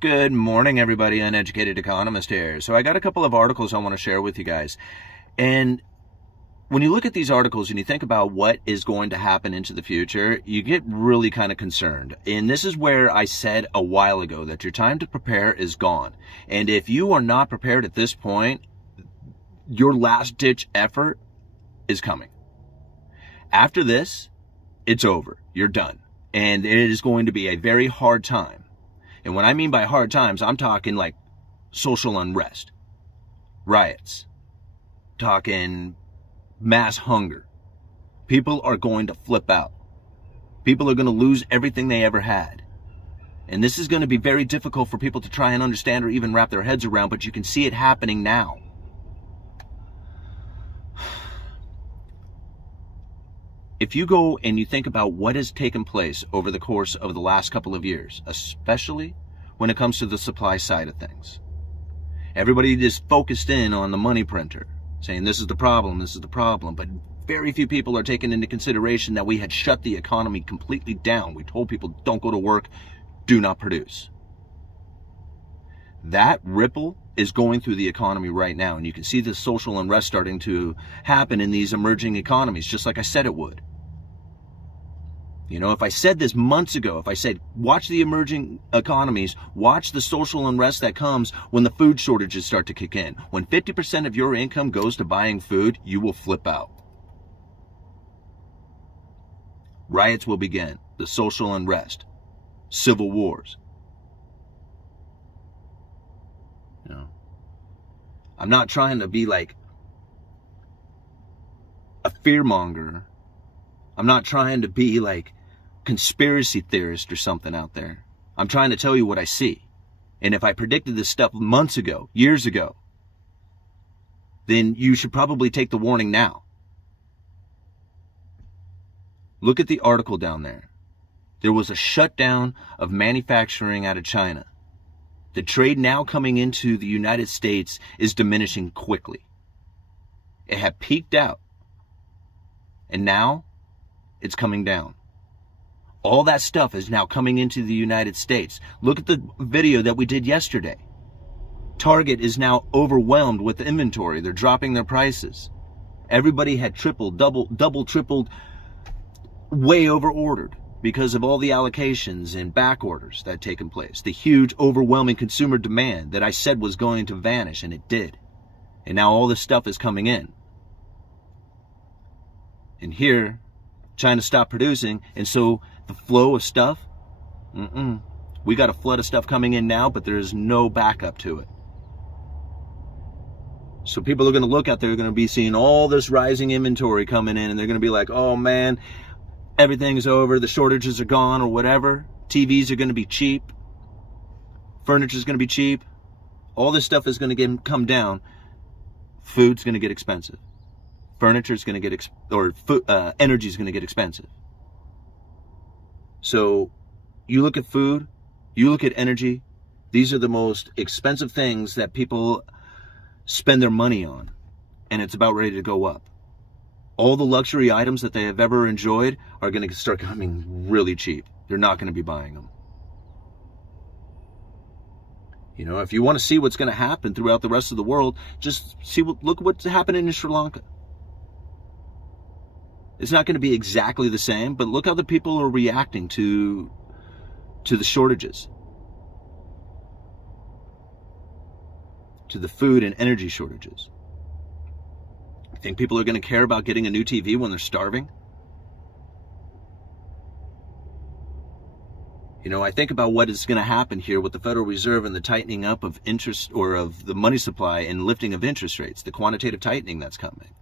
Good morning, everybody. Uneducated economist here. So I got a couple of articles I want to share with you guys. And when you look at these articles and you think about what is going to happen into the future, you get really kind of concerned. And this is where I said a while ago that your time to prepare is gone. And if you are not prepared at this point, your last-ditch effort is coming. After this, it's over. You're done. And it is going to be a very hard time. And when I mean by hard times, I'm talking like social unrest, riots, talking mass hunger. People are going to flip out. People are going to lose everything they ever had. And this is going to be very difficult for people to try and understand or even wrap their heads around, but you can see it happening now. If you go and you think about what has taken place over the course of the last couple of years, especially when it comes to the supply side of things, everybody is focused in on the money printer, saying this is the problem, but very few people are taking into consideration that we had shut the economy completely down. We told people don't go to work, do not produce. That ripple is going through the economy right now, and you can see the social unrest starting to happen in these emerging economies, just like I said it would. You know, if I said this months ago, if I said, watch the emerging economies, watch the social unrest that comes when the food shortages start to kick in. When 50% of your income goes to buying food, you will flip out. Riots will begin, the social unrest, civil wars. You know, I'm not trying to be like a fearmonger. I'm not trying to be like conspiracy theorist or something out there. I'm trying to tell you what I see. And if I predicted this stuff months ago, years ago, then you should probably take the warning now. Look at the article down there. There was a shutdown of manufacturing out of China. The trade now coming into the United States is diminishing quickly. It had peaked out, and now it's coming down. All that stuff is now coming into the United States. Look at the video that we did yesterday. Target is now overwhelmed with inventory. They're dropping their prices. Everybody had tripled, double, tripled, way over ordered because of all the allocations and back orders that had taken place. The huge, overwhelming consumer demand that I said was going to vanish, and it did. And now all this stuff is coming in. And here, China stopped producing, and so the flow of stuff, we got a flood of stuff coming in now, but there is no backup to it. So people are going to look out there, they're going to be seeing all this rising inventory coming in, and they're going to be like, oh man, everything's over, the shortages are gone or whatever. TVs are going to be cheap. Furniture's going to be cheap. All this stuff is going to come down. Food's going to get expensive. Furniture's going to get, energy's going to get expensive. So you look at food, you look at energy, these are the most expensive things that people spend their money on, and it's about ready to go up. All the luxury items that they have ever enjoyed are going to start coming really cheap. They're not going to be buying them. You know, if you want to see what's going to happen throughout the rest of the world, just look what's happening in Sri Lanka. It's not going to be exactly the same, but look how the people are reacting to the shortages, to the food and energy shortages. You think people are going to care about getting a new TV when they're starving? You know, I think about what is going to happen here with the Federal Reserve and the tightening up of interest, or of the money supply, and lifting of interest rates, the quantitative tightening that's coming.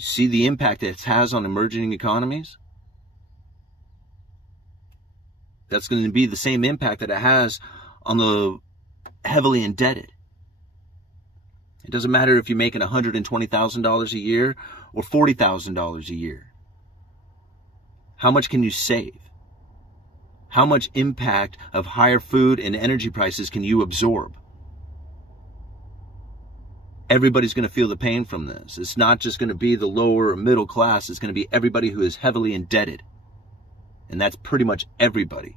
See the impact it has on emerging economies? That's going to be the same impact that it has on the heavily indebted. It doesn't matter if you're making $120,000 a year or $40,000 a year. How much can you save? How much impact of higher food and energy prices can you absorb? Everybody's going to feel the pain from this. It's not just going to be the lower or middle class. It's going to be everybody who is heavily indebted. And that's pretty much everybody.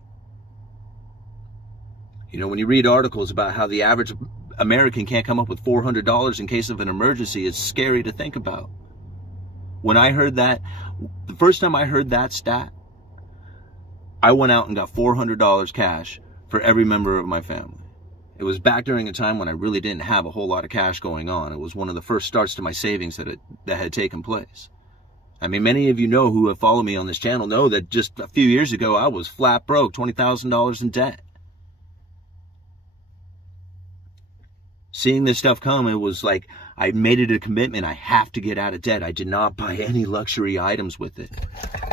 You know, when you read articles about how the average American can't come up with $400 in case of an emergency, it's scary to think about. When I heard that, the first time I heard that stat, I went out and got $400 cash for every member of my family. It was back during a time when I really didn't have a whole lot of cash going on. It was one of the first starts to my savings that had taken place. I mean, many of you know who have followed me on this channel know that just a few years ago, I was flat broke, $20,000 in debt. Seeing this stuff come, it was like I made it a commitment. I have to get out of debt. I did not buy any luxury items with it.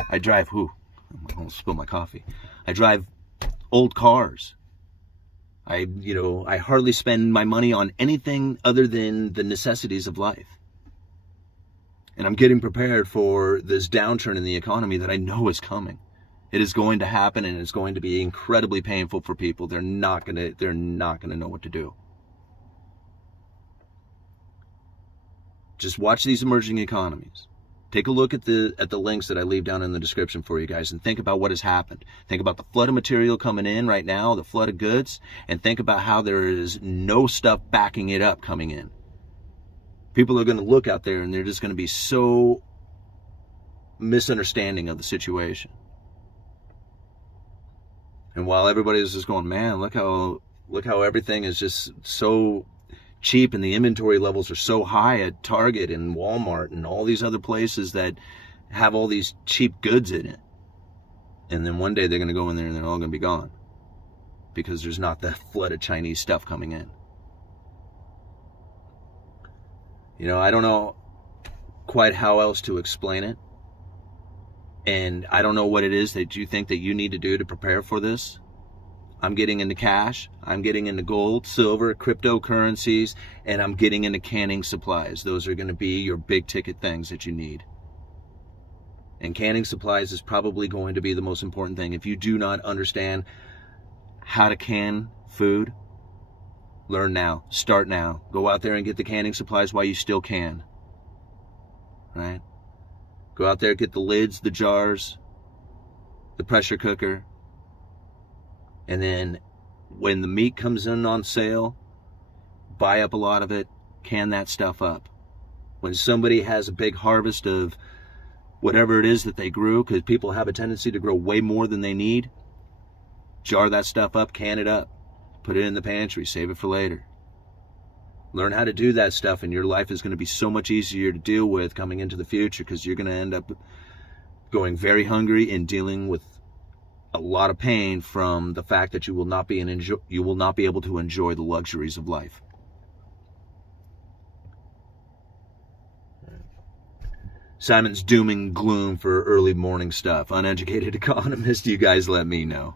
I drive, I almost spilled my coffee. I drive old cars. I hardly spend my money on anything other than the necessities of life. And I'm getting prepared for this downturn in the economy that I know is coming. It is going to happen, and it's going to be incredibly painful for people. They're not gonna know what to do. Just watch these emerging economies. Take a look at the links that I leave down in the description for you guys, and think about what has happened. Think about the flood of material coming in right now, the flood of goods, and think about how there is no stuff backing it up coming in. People are going to look out there and they're just going to be so misunderstanding of the situation. And while everybody is just going, man, look how everything is just so cheap and the inventory levels are so high at Target and Walmart and all these other places that have all these cheap goods in it. And then one day they're going to go in there and they're all going to be gone because there's not that flood of Chinese stuff coming in. You know, I don't know quite how else to explain it. And I don't know what it is that you think that you need to do to prepare for this. I'm getting into cash, I'm getting into gold, silver, cryptocurrencies, and I'm getting into canning supplies. Those are going to be your big ticket things that you need. And canning supplies is probably going to be the most important thing. If you do not understand how to can food, learn now, start now. Go out there and get the canning supplies while you still can. Right? Go out there, get the lids, the jars, the pressure cooker. And then when the meat comes in on sale, buy up a lot of it, can that stuff up. When somebody has a big harvest of whatever it is that they grew, because people have a tendency to grow way more than they need, jar that stuff up, can it up, put it in the pantry, save it for later. Learn how to do that stuff, and your life is going to be so much easier to deal with coming into the future, because you're going to end up going very hungry and dealing with a lot of pain from the fact that you will not be able to enjoy the luxuries of life. Simon's doom and gloom for early morning stuff. Uneducated economist, you guys let me know.